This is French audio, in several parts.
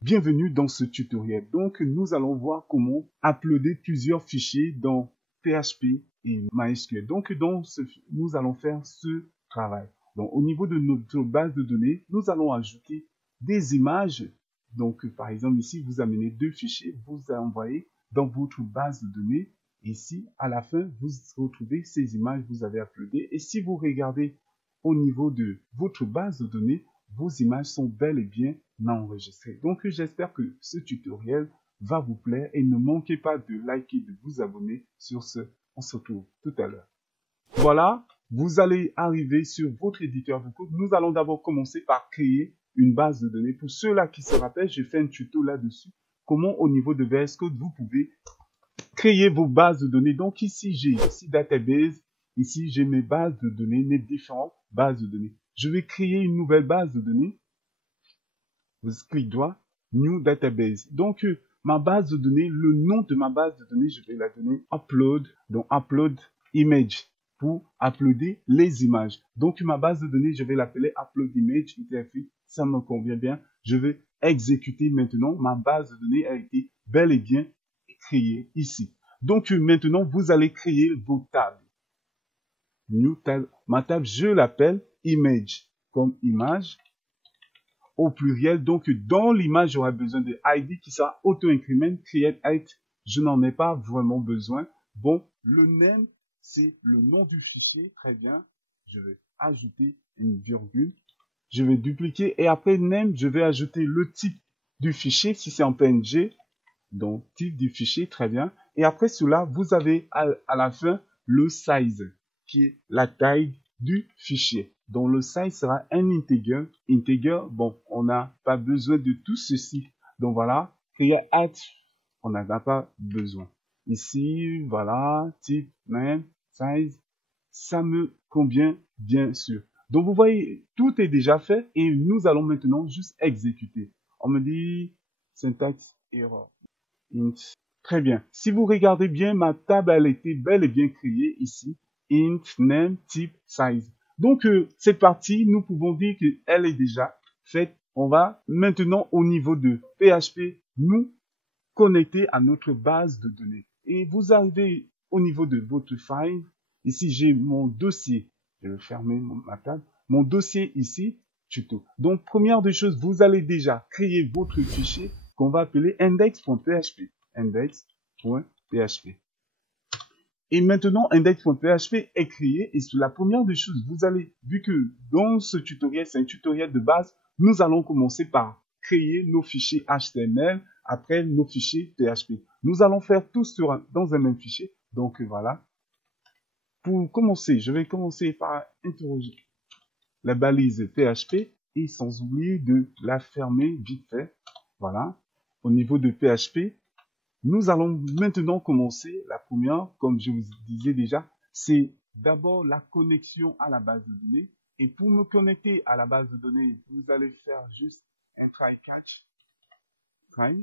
Bienvenue dans ce tutoriel. Donc, nous allons voir comment uploader plusieurs fichiers dans PHP et MySQL. Donc, nous allons faire ce travail. Donc, au niveau de notre base de données, nous allons ajouter des images. Donc, par exemple, ici, vous amenez deux fichiers, vous envoyez dans votre base de données. Ici, à la fin, vous retrouvez ces images que vous avez uploadées. Et si vous regardez au niveau de votre base de données, vos images sont bel et bien enregistrées. Donc, j'espère que ce tutoriel va vous plaire et ne manquez pas de liker, de vous abonner. Sur ce, on se retrouve tout à l'heure. Voilà, vous allez arriver sur votre éditeur de code. Nous allons d'abord commencer par créer une base de données. Pour ceux-là qui se rappellent, j'ai fait un tuto là-dessus. Comment au niveau de VS Code, vous pouvez créer vos bases de données. Donc ici, j'ai ici database. Ici, j'ai mes bases de données, mes différentes bases de données. Je vais créer une nouvelle base de données. Vous cliquez droit, New Database. Donc, ma base de données, le nom de ma base de données, je vais la donner Upload. Donc, Upload Image pour uploader les images. Donc, ma base de données, je vais l'appeler Upload Image. Ça me convient bien. Je vais exécuter maintenant. Ma base de données a été bel et bien créée ici. Donc, maintenant, vous allez créer vos tables. New Tab. Ma table, je l'appelle Image comme image au pluriel. Donc, dans l'image, j'aurai besoin de ID qui sera auto-increment, create height. Je n'en ai pas vraiment besoin. Bon, le name, c'est le nom du fichier. Très bien. Je vais ajouter une virgule. Je vais dupliquer et après name, je vais ajouter le type du fichier si c'est en PNG. Donc, type du fichier. Très bien. Et après cela, vous avez à la fin le size qui est la taille du fichier. Donc, le size sera un integer. Integer, bon, on n'a pas besoin de tout ceci. Donc, voilà. Create at, on n'en a pas besoin. Ici, voilà. Type, name, size. Ça me convient, bien sûr. Donc, vous voyez, tout est déjà fait et nous allons maintenant juste exécuter. On me dit syntaxe error. Int. Très bien. Si vous regardez bien, ma table, elle a été bel et bien créée ici. Int, name, type, size. Donc, cette partie, nous pouvons dire qu'elle est déjà faite. On va maintenant, au niveau de PHP, nous connecter à notre base de données. Et vous arrivez au niveau de votre file. Ici, j'ai mon dossier. Je vais fermer ma table. Mon dossier ici, tuto. Donc, première des choses, vous allez déjà créer votre fichier qu'on va appeler index.php. Index.php. Et maintenant, index.php est créé. Et sur la première des choses, vous allez, vu que dans ce tutoriel, c'est un tutoriel de base, nous allons commencer par créer nos fichiers HTML, après nos fichiers PHP. Nous allons faire tout dans un même fichier. Donc, voilà. Pour commencer, je vais commencer par interroger la balise PHP et sans oublier de la fermer vite fait. Voilà. Au niveau de PHP, nous allons maintenant commencer. La première, comme je vous disais déjà, c'est d'abord la connexion à la base de données. Et pour me connecter à la base de données, vous allez faire juste un try catch. Try.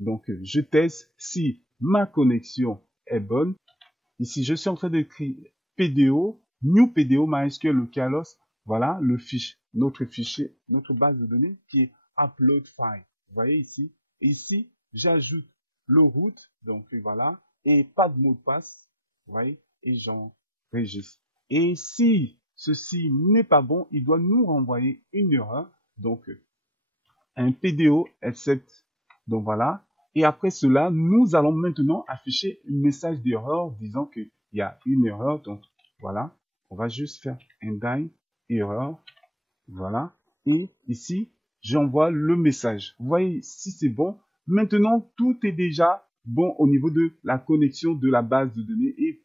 Donc, je teste si ma connexion est bonne. Ici, je suis en train d'écrire PDO, new PDO MySQL localhost. Voilà le fichier, notre fichier, notre base de données qui est upload file. Vous voyez ici. Et ici, j'ajoute le root, donc voilà, et pas de mot de passe, vous voyez, et j'enregistre. Et si ceci n'est pas bon, il doit nous renvoyer une erreur, donc un PDO accept, donc voilà. Et après cela, nous allons maintenant afficher un message d'erreur disant qu'il y a une erreur, donc voilà, on va juste faire un die erreur, voilà. Et ici, j'envoie le message. Vous voyez, si c'est bon, maintenant, tout est déjà bon au niveau de la connexion de la base de données. Et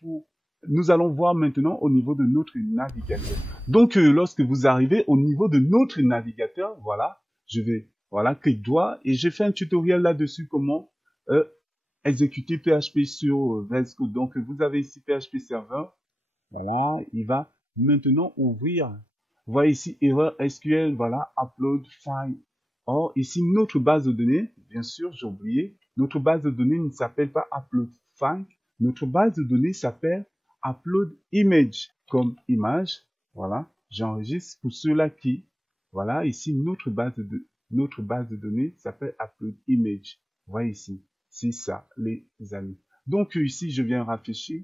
nous allons voir maintenant au niveau de notre navigateur. Donc, lorsque vous arrivez au niveau de notre navigateur, voilà, voilà, clic droit et j'ai fait un tutoriel là-dessus comment exécuter PHP sur VS Code. Donc, vous avez ici PHP Server. Voilà, il va maintenant ouvrir. Vous voyez ici, erreur SQL, voilà, upload file. Or, ici, notre base de données, bien sûr, j'ai oublié, notre base de données ne s'appelle pas upload file. Notre base de données s'appelle upload image, comme image. Voilà, j'enregistre pour ceux-là qui, voilà, ici, notre base de notre base de données s'appelle upload image. Vous voyez ici, c'est ça, les amis. Donc ici, je viens rafraîchir.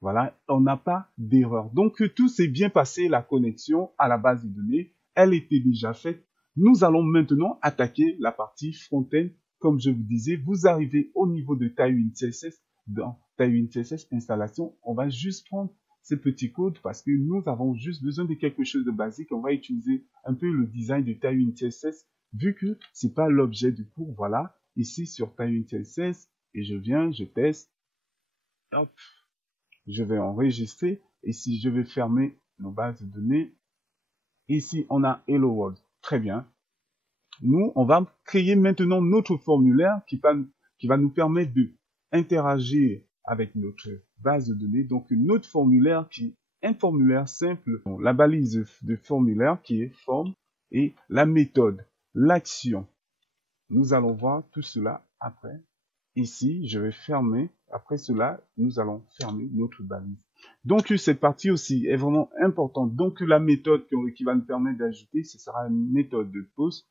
Voilà, on n'a pas d'erreur. Donc tout s'est bien passé, la connexion à la base de données, elle était déjà faite. Nous allons maintenant attaquer la partie front-end. Comme je vous disais, vous arrivez au niveau de Tailwind CSS. Dans Tailwind CSS installation, on va juste prendre ces petits codes parce que nous avons juste besoin de quelque chose de basique. On va utiliser un peu le design de Tailwind CSS vu que c'est pas l'objet du cours. Voilà, ici sur Tailwind CSS et je viens, je teste. Hop. Je vais enregistrer. Ici, je vais fermer nos bases de données. Ici, on a Hello World. Très bien. Nous, on va créer maintenant notre formulaire qui va nous permettre de interagir avec notre base de données. Donc, notre formulaire qui est un formulaire simple. Donc, la balise de formulaire qui est forme et la méthode, l'action. Nous allons voir tout cela après. Ici, je vais fermer. Après cela, nous allons fermer notre balise. Donc, cette partie aussi est vraiment importante. Donc, la méthode qui va nous permettre d'ajouter, ce sera une méthode de post.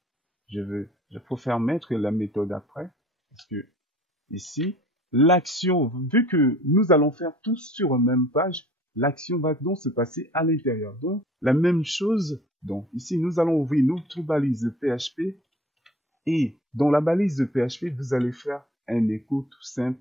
Je préfère mettre la méthode après. Parce que ici, l'action, vu que nous allons faire tout sur une même page, l'action va donc se passer à l'intérieur. Donc, la même chose. Donc, ici, nous allons ouvrir notre balise de PHP. Et dans la balise de PHP, vous allez faire un écho tout simple.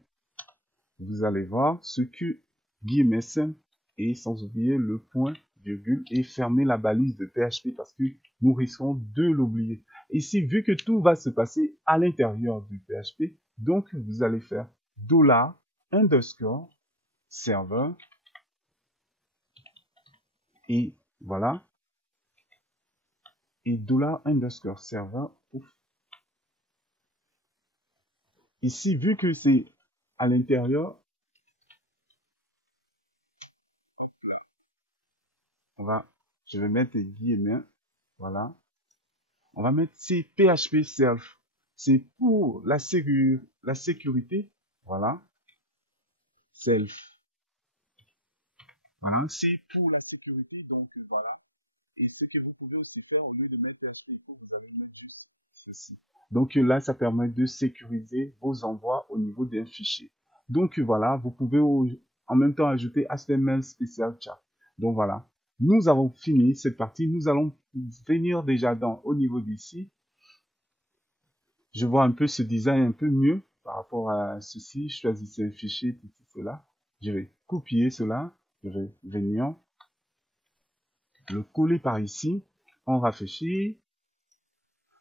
Vous allez voir ce que guillemets simple et sans oublier le point, virgule et fermer la balise de PHP parce que nous risquons de l'oublier. Ici, vu que tout va se passer à l'intérieur du PHP, donc vous allez faire $_ serveur et voilà et $_ serveur. Ici, vu que c'est à l'intérieur, je vais mettre des guillemets, voilà. On va mettre c'est PHP self. C'est pour la sécurité, voilà. Self. Voilà, c'est pour la sécurité, donc voilà. Et ce que vous pouvez aussi faire, au lieu de mettre PHP echo, vous allez mettre juste ceci. Donc là, ça permet de sécuriser vos envois au niveau d'un fichier. Donc voilà, vous pouvez en même temps ajouter HTML spécial chat. Donc voilà, nous avons fini cette partie. Nous allons venir déjà au niveau d'ici. Je vois un peu ce design un peu mieux par rapport à ceci. Choisissez un fichier, tout cela. Je vais copier cela. Je vais venir le coller par ici. On rafraîchit.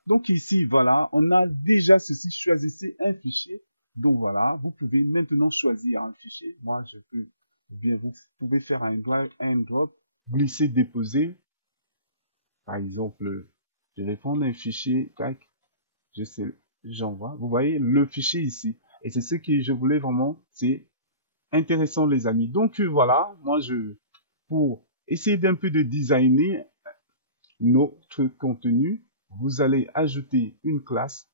Donc ici, voilà, on a déjà ceci. Choisissez un fichier. Donc voilà, vous pouvez maintenant choisir un fichier. Moi, je peux, bien, vous pouvez faire un drag and drop, glisser, déposer. Par exemple, je vais prendre un fichier, tac, j'envoie. Vous voyez le fichier ici. Et c'est ce que je voulais vraiment, c'est intéressant les amis. Donc voilà, moi pour essayer d'un peu de designer notre contenu, vous allez ajouter une classe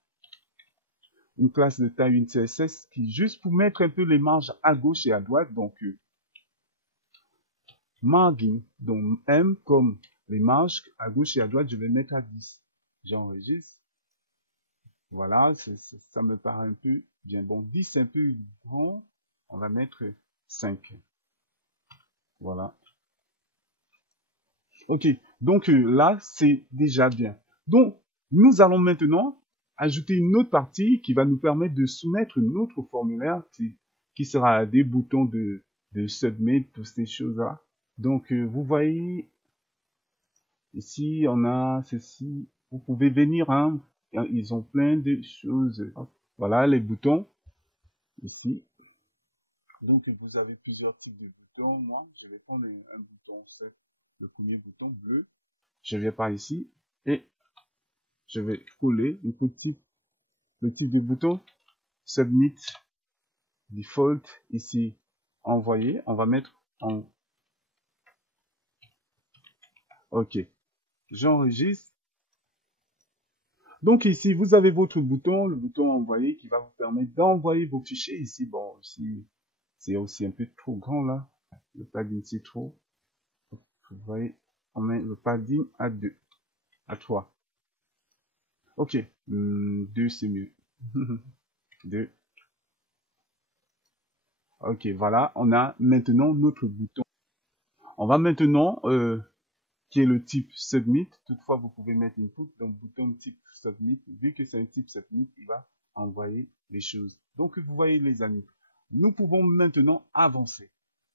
de Tailwind CSS qui juste pour mettre un peu les marges à gauche et à droite. Donc margin, donc M comme les marges à gauche et à droite, je vais mettre à 10. J'enregistre. Voilà, ça me paraît un peu bien. Bon, 10 c'est un peu grand. On va mettre 5. Voilà. Ok, donc là, c'est déjà bien. Donc, nous allons maintenant ajouter une autre partie qui va nous permettre de soumettre notre formulaire qui sera des boutons de submit, toutes ces choses-là. Donc, vous voyez, ici, on a ceci. Vous pouvez venir, hein, ils ont plein de choses. Voilà, les boutons, ici. Donc, vous avez plusieurs types de boutons. Moi, je vais prendre un bouton, c'est le premier bouton bleu. Je viens par ici et je vais coller le type de bouton submit default ici envoyer. On va mettre en OK. J'enregistre. Donc ici, vous avez votre bouton, le bouton envoyer qui va vous permettre d'envoyer vos fichiers. Ici, bon, ici, c'est aussi un peu trop grand là. Le padding, c'est trop. Vous voyez, on met le padding à 2, à 3. Ok, 2 c'est mieux. 2. Ok, voilà, on a maintenant notre bouton. On va maintenant, qui est le type Submit. Toutefois, vous pouvez mettre input, donc bouton type Submit. Vu que c'est un type Submit, il va envoyer les choses. Donc, vous voyez les amis, nous pouvons maintenant avancer.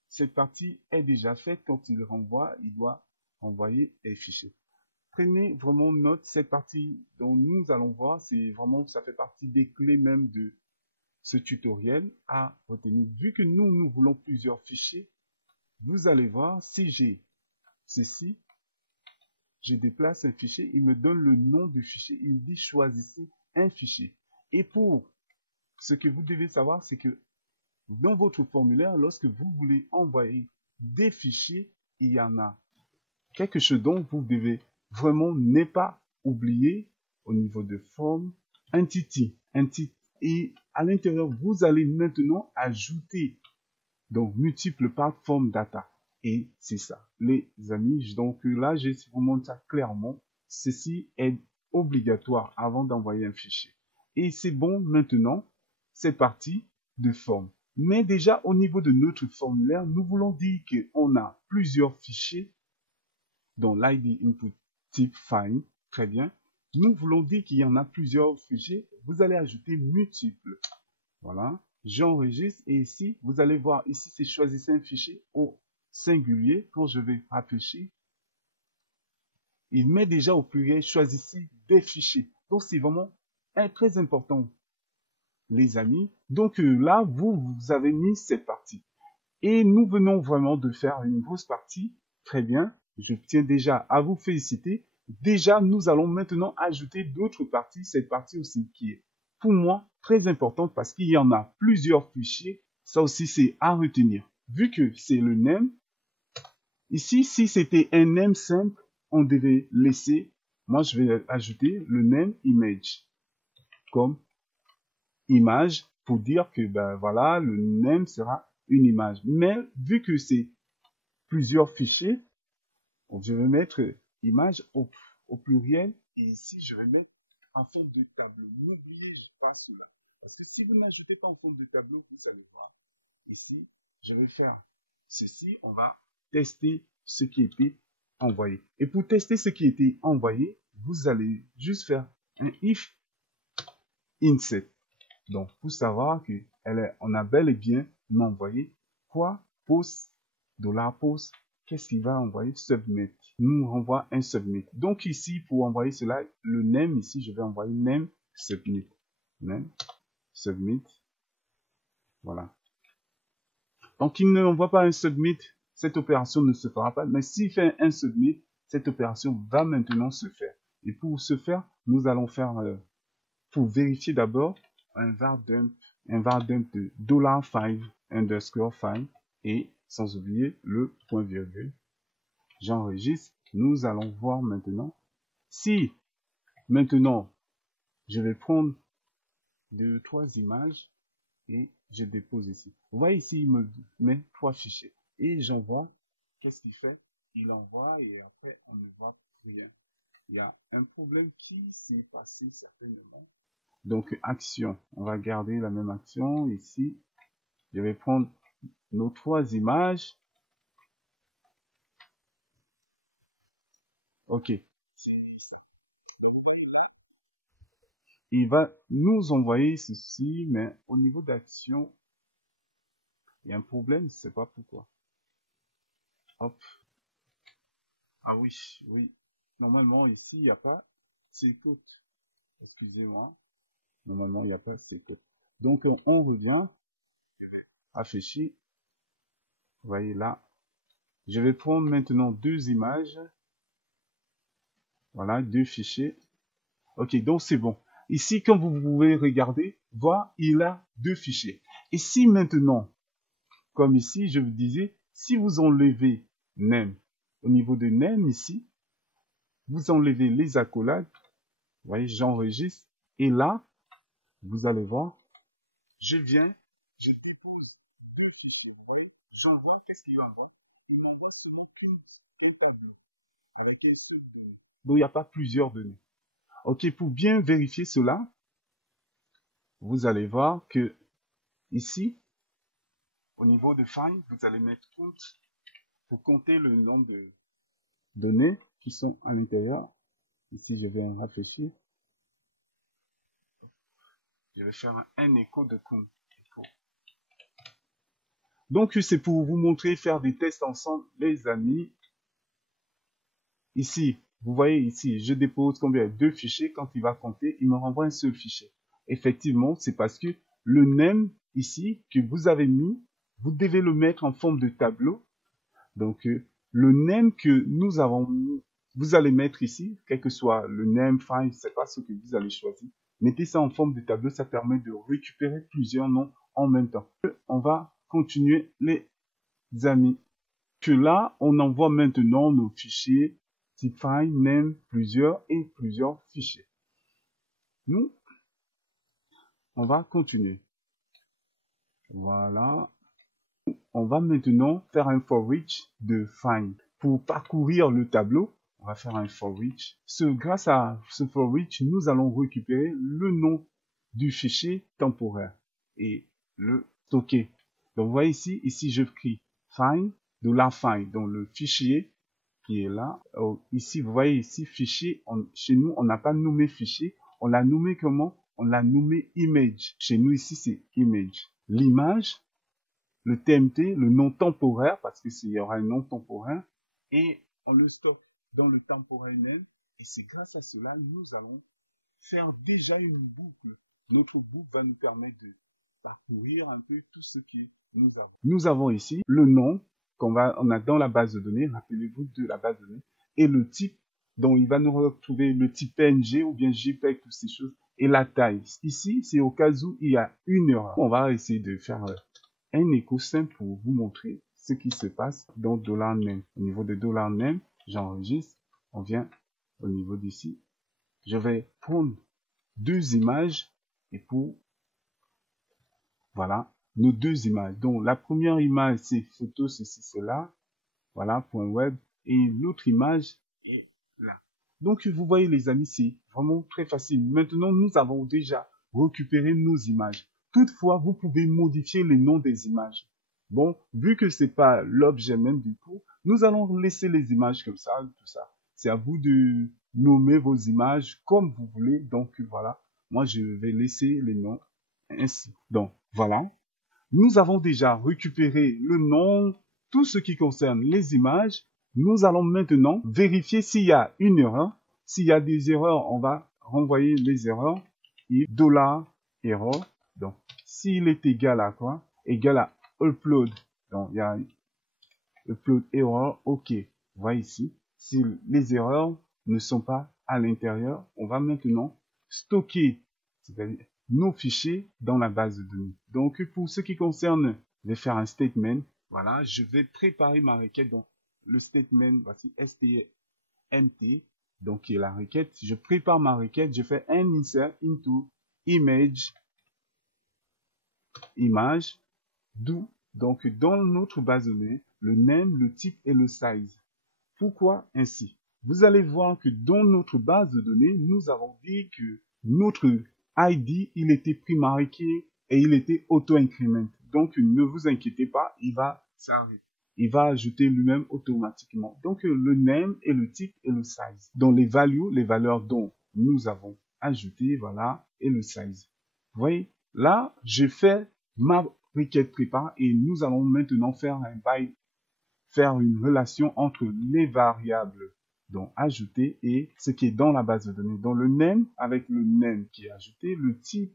Cette partie est déjà faite. Quand il renvoie, il doit envoyer les fichiers. Prenez vraiment note, cette partie dont nous allons voir, c'est vraiment, ça fait partie des clés même de ce tutoriel à retenir. Vu que nous voulons plusieurs fichiers, vous allez voir, si j'ai ceci, je déplace un fichier, il me donne le nom du fichier, il dit choisissez un fichier. Et pour ce que vous devez savoir, c'est que dans votre formulaire, lorsque vous voulez envoyer des fichiers, il y en a quelque chose dont vous devez vraiment ne pas oublier au niveau de forme, entity. Et à l'intérieur, vous allez maintenant ajouter donc multiples plateformes data. Et c'est ça, les amis. Donc là, je vous montre ça clairement. Ceci est obligatoire avant d'envoyer un fichier. Et c'est bon maintenant, c'est parti de forme. Mais déjà, au niveau de notre formulaire, nous voulons dire qu'on a plusieurs fichiers dont l'ID input type find. Très bien. Nous voulons dire qu'il y en a plusieurs fichiers. Vous allez ajouter multiples. Voilà. J'enregistre et ici, vous allez voir, ici, c'est choisissez un fichier au singulier. Quand je vais afficher, il met déjà au pluriel, choisissez des fichiers. Donc, c'est vraiment très important, les amis. Donc là, vous avez mis cette partie. Et nous venons vraiment de faire une grosse partie. Très bien. Je tiens déjà à vous féliciter. Déjà, nous allons maintenant ajouter d'autres parties. Cette partie aussi qui est, pour moi, très importante parce qu'il y en a plusieurs fichiers. Ça aussi, c'est à retenir. Vu que c'est le name, ici, si c'était un name simple, on devait laisser, moi, je vais ajouter le name image comme image pour dire que, ben voilà, le name sera une image. Mais vu que c'est plusieurs fichiers, je vais mettre image au pluriel et ici je vais mettre en forme de tableau. N'oubliez pas cela. Parce que si vous n'ajoutez pas en forme de tableau, vous allez voir ici, je vais faire ceci, on va tester ce qui était envoyé. Et pour tester ce qui était envoyé, vous allez juste faire un if insert. Donc, pour savoir que on a bel et bien envoyé quoi? Post, $post, qu'est-ce qu'il va envoyer? Submit. Nous renvoie un submit. Donc ici, pour envoyer cela, le name, ici, je vais envoyer name submit. Name submit. Voilà. Donc, il ne envoie pas un submit. Cette opération ne se fera pas. Mais s'il fait un submit, cette opération va maintenant se faire. Et pour ce faire, nous allons faire, pour vérifier d'abord, un var dump de $5 underscore 5 et sans oublier le point virgule. J'enregistre. Nous allons voir maintenant si maintenant je vais prendre 2-3 images et je dépose ici. Vous voyez ici, il me met 3 fichiers et j'envoie. Qu'est-ce qu'il fait? Il envoie et après on ne voit rien. Il y a un problème qui s'est passé certainement. Donc, action. On va garder la même action ici. Je vais prendre nos 3 images. OK. Il va nous envoyer ceci, mais au niveau d'action, il y a un problème, je ne sais pas pourquoi. Hop. Ah oui, oui. Normalement, ici, il n'y a pas C-code. Excusez-moi. Normalement, il n'y a pas C-code. Donc, on revient. Je vais afficher. Vous voyez là. Je vais prendre maintenant 2 images. Voilà, 2 fichiers. Ok, donc c'est bon. Ici, comme vous pouvez regarder, voir, il a 2 fichiers. Et si maintenant, comme ici, je vous disais, si vous enlevez name, au niveau de name ici, vous enlevez les accolades, vous voyez, j'enregistre, et là, vous allez voir, je viens, je dépose 2 fichiers, vous voyez, j'envoie, qu'est-ce qu'il envoie? Il m'envoie seulement qu'un tableau, avec un seul données. Donc, il n'y a pas plusieurs données. Ok, pour bien vérifier cela, vous allez voir que ici, au niveau de find, vous allez mettre compte pour compter le nombre de données qui sont à l'intérieur. Ici, je vais rafraîchir. Je vais faire un écho de compte. Donc, c'est pour vous montrer, faire des tests ensemble, les amis. Ici, vous voyez ici, je dépose combien? 2 fichiers. Quand il va compter, il me renvoie un seul fichier. Effectivement, c'est parce que le name ici que vous avez mis, vous devez le mettre en forme de tableau. Donc, le name que nous avons mis, vous allez mettre ici, quel que soit le name, file, c'est pas ce que vous allez choisir. Mettez ça en forme de tableau, ça permet de récupérer plusieurs noms en même temps. On va continuer, les amis. Que là, on envoie maintenant nos fichiers type file, name, plusieurs fichiers. Nous, on va continuer. Voilà. On va maintenant faire un for each de find. Pour parcourir le tableau, on va faire un for each. Grâce à ce for each, nous allons récupérer le nom du fichier temporaire et le stocker. Donc, vous voyez ici j'écris find, $find, donc le fichier qui est là. Ici, vous voyez ici, fichier, chez nous, on n'a pas nommé fichier. On l'a nommé comment? On l'a nommé image. Chez nous, ici, c'est image. L'image, le TMT, le nom temporaire, parce que il y aura un nom temporaire, et on le stocke dans le temporaire même. Et c'est grâce à cela, nous allons faire déjà une boucle. Notre boucle va nous permettre de parcourir un peu tout ce que nous avons. Nous avons ici le nom on a dans la base de données, rappelez-vous de la base de données, et le type, donc il va nous retrouver le type PNG ou bien JPEG, toutes ces choses, et la taille. Ici, c'est au cas où il y a une erreur. On va essayer de faire un écho simple pour vous montrer ce qui se passe dans $name. Au niveau de $name, j'enregistre, on vient au niveau d'ici. Je vais prendre 2 images et voilà, nos 2 images. Donc, la première image, c'est photo, ceci, cela. Voilà, point web. Et l'autre image est là. Donc, vous voyez, les amis, c'est vraiment très facile. Maintenant, nous avons déjà récupéré nos images. Toutefois, vous pouvez modifier les noms des images. Bon, vu que c'est pas l'objet même du coup, nous allons laisser les images comme ça, tout ça. C'est à vous de nommer vos images comme vous voulez. Donc, voilà. Moi, je vais laisser les noms ainsi. Donc, voilà. Nous avons déjà récupéré le nom, tout ce qui concerne les images. Nous allons maintenant vérifier s'il y a une erreur. S'il y a des erreurs, on va renvoyer les erreurs. Et $error. Donc, s'il est égal à quoi? Égal à upload. Donc, il y a upload error. OK. Vous voyez ici. Si les erreurs ne sont pas à l'intérieur, on va maintenant stocker, c'est-à-dire nos fichiers dans la base de données. Donc, pour ce qui concerne, je vais faire un statement. Voilà, je vais préparer ma requête. Donc, le statement, voici stmt, donc qui est la requête. Je prépare ma requête, je fais un insert into image, d'où, donc dans notre base de données, le name, le type et le size. Pourquoi ainsi? Vous allez voir que dans notre base de données, nous avons dit que notre ID, il était pre-marqué et il était auto-increment. Donc, ne vous inquiétez pas, il va s'arrêter. Il va ajouter lui-même automatiquement. Donc, le name et le type et le size. Donc, les valeurs dont nous avons ajouté, voilà, et le size. Vous voyez, là, je fais ma requête prépare et nous allons maintenant faire une relation entre les variables donc ajoutées et ce qui est dans la base de données. Donc le name avec le name qui est ajouté, le type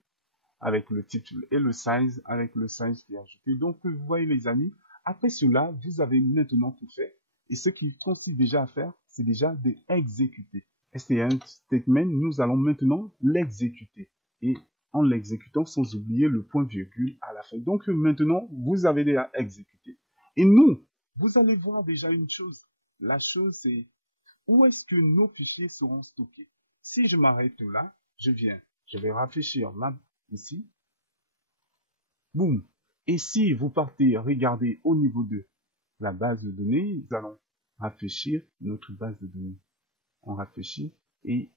avec le type et le size avec le size qui est ajouté. Donc vous voyez les amis, après cela, vous avez maintenant tout fait. Et ce qui consiste déjà à faire, c'est déjà d'exécuter. C'est un statement, nous allons maintenant l'exécuter. Et en l'exécutant, sans oublier le point virgule à la fin. Donc maintenant, vous avez déjà exécuté. Et nous, vous allez voir déjà une chose. La chose, c'est où est-ce que nos fichiers seront stockés. Si je m'arrête là, je vais rafraîchir ici. Boum. Et si vous partez regarder au niveau de la base de données, nous allons rafraîchir notre base de données. On rafraîchit et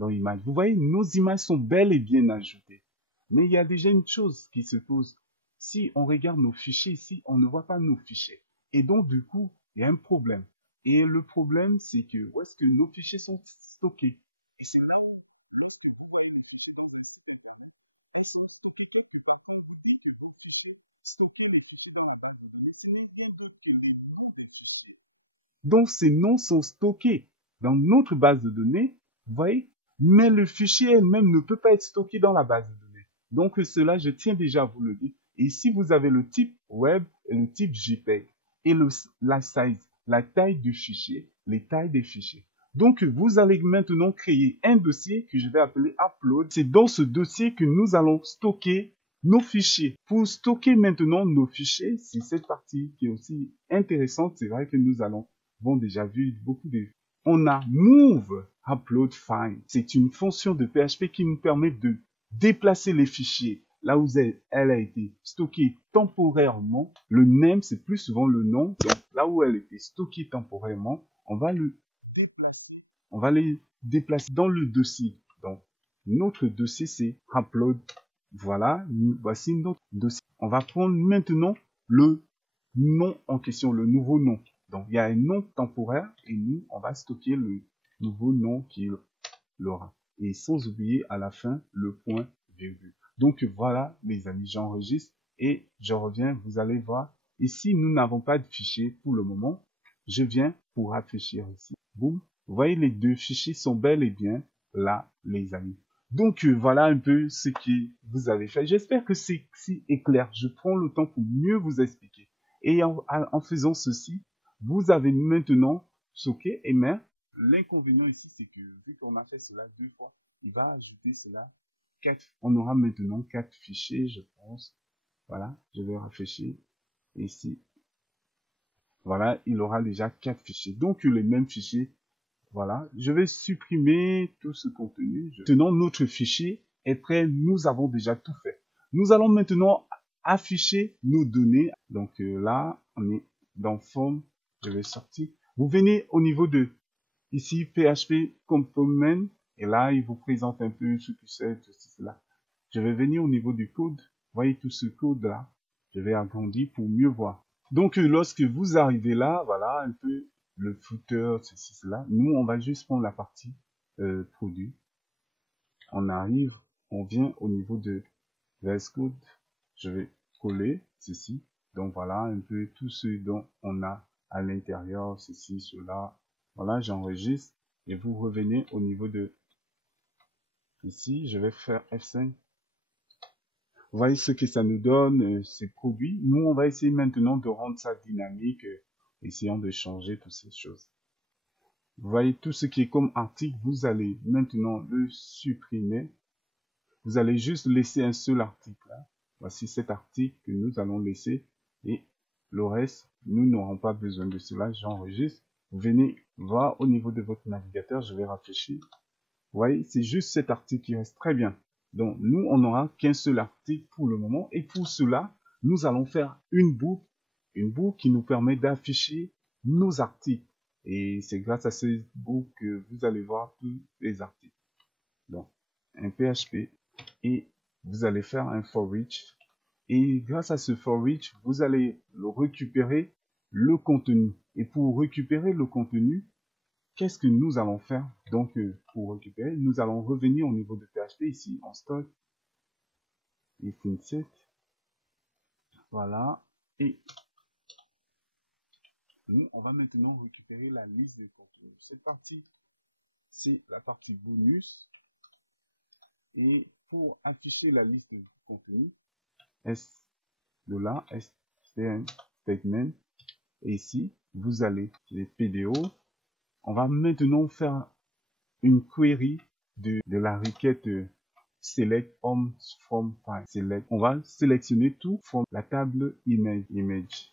dans Image. Vous voyez, nos images sont bel et bien ajoutées. Mais il y a déjà une chose qui se pose. Si on regarde nos fichiers ici, on ne voit pas nos fichiers. Et donc, du coup, il y a un problème. Et le problème, c'est que où est-ce que nos fichiers sont stockés? Et c'est là où, lorsque vous voyez les fichiers dans un site internet, elles sont stockées quelque part. Quand vous dites que vos fichiers, stockez les fichiers dans la base de données, ce n'est rien d'autre que les noms des fichiers. Donc, ces noms sont stockés dans notre base de données, vous voyez, mais le fichier elle-même ne peut pas être stocké dans la base de données. Donc, cela, je tiens déjà à vous le dire. Et ici, vous avez le type web et le type JPEG et la size, la taille du fichier, les tailles des fichiers. Donc, vous allez maintenant créer un dossier que je vais appeler upload. C'est dans ce dossier que nous allons stocker nos fichiers. Pour stocker maintenant nos fichiers, c'est cette partie qui est aussi intéressante. C'est vrai que nous avons déjà vu beaucoup de... On a move upload file. C'est une fonction de PHP qui nous permet de déplacer les fichiers là où elle a été stockée temporairement. Le name, c'est plus souvent le nom. Donc, là où elle était stockée temporairement, on va le déplacer. On va les déplacer dans le dossier. Donc, notre dossier, c'est upload. Voilà, voici notre dossier. On va prendre maintenant le nom en question, le nouveau nom. Donc, il y a un nom temporaire et nous, on va stocker le nouveau nom qu'il aura. Et sans oublier à la fin le point virgule. Donc, voilà, les amis, j'enregistre et je reviens. Vous allez voir, ici, nous n'avons pas de fichier pour le moment. Je viens pour afficher ici. Boum. Vous voyez, les deux fichiers sont bel et bien là, les amis. Donc, voilà un peu ce que vous avez fait. J'espère que c'est clair. Je prends le temps pour mieux vous expliquer. Et en faisant ceci, vous avez maintenant stocké. Et mais l'inconvénient ici, c'est que vu qu'on a fait cela 2 fois, il va ajouter cela 4. On aura maintenant 4 fichiers, je pense. Voilà, je vais réfléchir. Ici, voilà, il aura déjà 4 fichiers. Donc, les mêmes fichiers. Voilà, je vais supprimer tout ce contenu. Maintenant, notre fichier est prêt. Nous avons déjà tout fait. Nous allons maintenant afficher nos données. Donc là, on est dans Form. Je vais sortir. Vous venez au niveau de ici PHP Component. Et là, il vous présente un peu ce que c'est, ceci, cela. Je vais venir au niveau du code. Vous voyez tout ce code-là. Je vais agrandir pour mieux voir. Donc, lorsque vous arrivez là, voilà un peu le footer, ceci, cela. Nous, on va juste prendre la partie produit. On arrive, on vient au niveau de VS Code. Je vais coller ceci. Donc, voilà un peu tout ce dont on a à l'intérieur, ceci, cela. Voilà, j'enregistre et vous revenez au niveau de ici. Je vais faire F5. Vous voyez ce que ça nous donne, ces produits. Nous, on va essayer maintenant de rendre ça dynamique, essayant de changer toutes ces choses. Vous voyez tout ce qui est comme article, vous allez maintenant le supprimer. Vous allez juste laisser un seul article. Là. Voici cet article que nous allons laisser. Et le reste, nous n'aurons pas besoin de cela. J'enregistre. Vous venez voir au niveau de votre navigateur, je vais rafraîchir. Vous voyez, c'est juste cet article qui reste très bien. Donc, nous, on n'aura qu'un seul article pour le moment. Et pour cela, nous allons faire une boucle qui nous permet d'afficher nos articles. Et c'est grâce à cette boucle que vous allez voir tous les articles. Donc, un PHP et vous allez faire un for each. Et grâce à ce for each, vous allez récupérer le contenu. Et pour récupérer le contenu, qu'est-ce que nous allons faire? Donc, pour récupérer, nous allons revenir au niveau de PHP ici en stock. Et insert. Voilà. Et nous, on va maintenant récupérer la liste de contenu. Cette partie, c'est la partie bonus. Et pour afficher la liste de contenu, S de là, statement. Et ici, vous allez les PDO. On va maintenant faire une query de la requête select home from file. Select. On va sélectionner tout from la table image.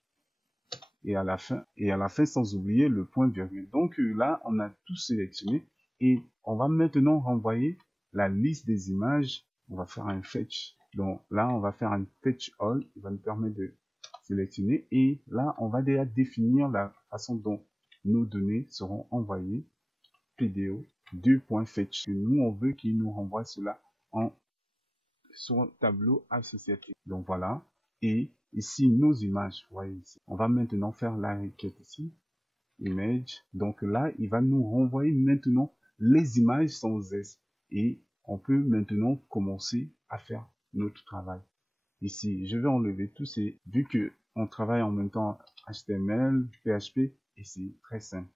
Et à la fin, sans oublier le point virgule. Donc là, on a tout sélectionné et on va maintenant renvoyer la liste des images. On va faire un fetch. Donc là, on va faire un fetch all. Il va nous permettre de sélectionner et là, on va déjà définir la façon dont nos données seront envoyées. PDO 2.fetch. Nous, on veut qu'il nous renvoie cela sur un tableau associatif. Donc voilà. Et ici, nos images. Vous voyez ici. On va maintenant faire la requête ici. Image. Donc là, il va nous renvoyer maintenant les images sans S. Et on peut maintenant commencer à faire notre travail. Ici, je vais enlever tous ces, vu que on travaille en même temps HTML, PHP, et c'est très simple.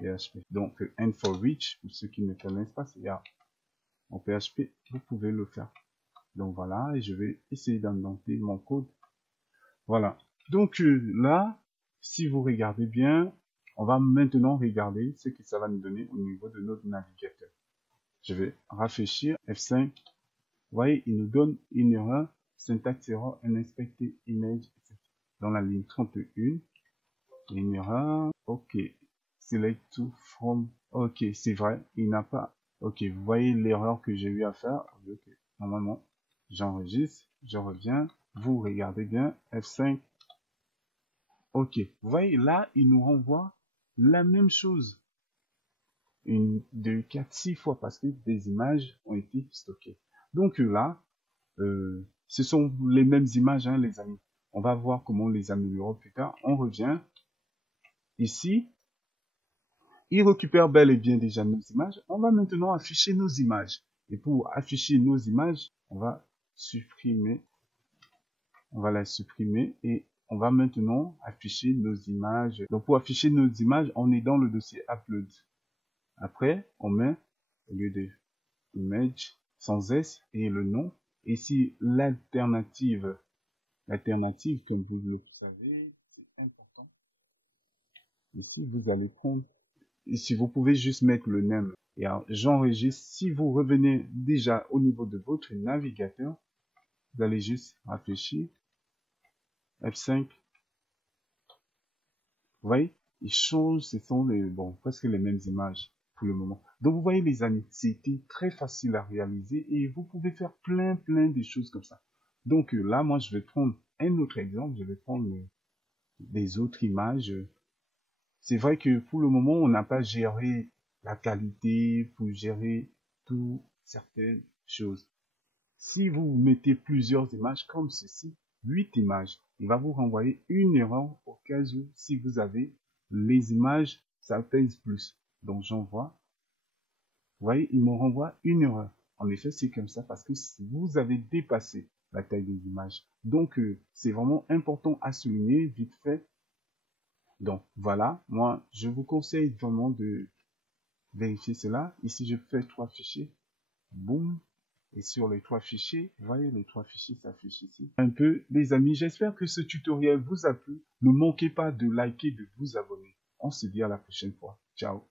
PHP. Donc, and for reach, pour ceux qui ne connaissent pas, c'est en PHP, vous pouvez le faire. Donc voilà, et je vais essayer d'indenter mon code. Voilà. Donc là, si vous regardez bien, on va maintenant regarder ce que ça va nous donner au niveau de notre navigateur. Je vais rafraîchir F5. Vous voyez, il nous donne une erreur, syntax error, unexpected image, etc. Dans la ligne 31, une erreur, ok, select to from, ok, c'est vrai, il n'a pas, ok, vous voyez l'erreur que j'ai eu à faire, ok, normalement, j'enregistre, je reviens, vous regardez bien, F5, ok, vous voyez là, il nous renvoie la même chose, une, deux, quatre, 6 fois parce que des images ont été stockées. Donc là, ce sont les mêmes images, hein, les amis. On va voir comment les améliorer plus tard. On revient ici. Il récupère bel et bien déjà nos images. On va maintenant afficher nos images. Et pour afficher nos images, on va supprimer. On va la supprimer et on va maintenant afficher nos images. Donc pour afficher nos images, on est dans le dossier Upload. Après, on met, au lieu de image, sans S et le nom. Ici, l'alternative, comme vous le savez, c'est important. Ici, vous allez prendre, ici, vous pouvez juste mettre le name. Et alors, j'enregistre. Si vous revenez déjà au niveau de votre navigateur, vous allez juste rafraîchir. F5. Vous voyez, ils changent, ce sont les, bon, presque les mêmes images pour le moment. Donc, vous voyez, les amis, c'était très facile à réaliser et vous pouvez faire plein de choses comme ça. Donc, là, moi, je vais prendre un autre exemple. Je vais prendre des autres images. C'est vrai que pour le moment, on n'a pas géré la qualité pour gérer toutes certaines choses. Si vous mettez plusieurs images comme ceci, 8 images, il va vous renvoyer une erreur au cas où si vous avez les images, ça pèse plus. Donc j'envoie. Vous voyez, il me renvoie une erreur. En effet, c'est comme ça parce que vous avez dépassé la taille des images. Donc c'est vraiment important à souligner vite fait. Donc voilà, moi je vous conseille vraiment de vérifier cela. Ici je fais 3 fichiers. Boum. Et sur les 3 fichiers, vous voyez, les 3 fichiers s'affichent ici. Un peu, les amis, j'espère que ce tutoriel vous a plu. Ne manquez pas de liker, de vous abonner. On se dit à la prochaine fois. Ciao.